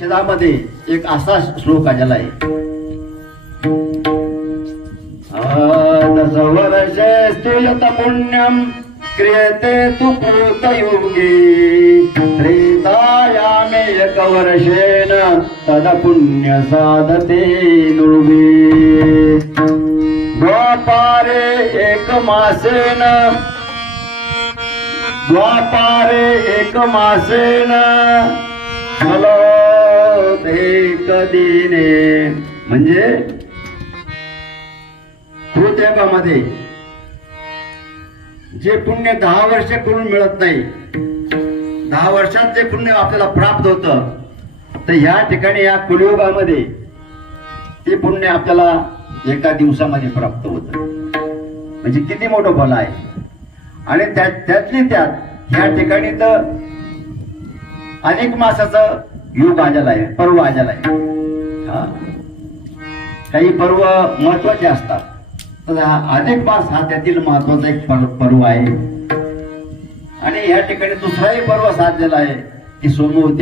मध्ये एक असा श्लोक आलेला आहे, दशवर्षेस्तुयत पुण्यम क्रियते तु पूतयुगे त्रेतायामे एकवर्षेण तद पुण्य साधते नुर्वे द्वापारे एकमासेन कधीने म्हणजे कृतयुगामध्ये जे पुण्य 10 वर्ष करून मिळत नाही, 10 वर्षात जे पुण्य आपल्याला प्राप्त होतं, तर या ठिकाणी या कलियुगामध्ये ते पुण्य आपल्याला एका दिवसामध्ये प्राप्त होतं. म्हणजे किती मोठं फल आहे. आणि त्यातली त्यात ह्या ठिकाणी तर अनेक मासाचं युग आलेला आहे, पर्व आलेला आहे. काही पर्व महत्वाचे असतात, तर अनेक मास हा त्यातील महत्वाचा एक पर्व आहे. आणि या ठिकाणी दुसराही पर्व साधलेला आहे की सोमवती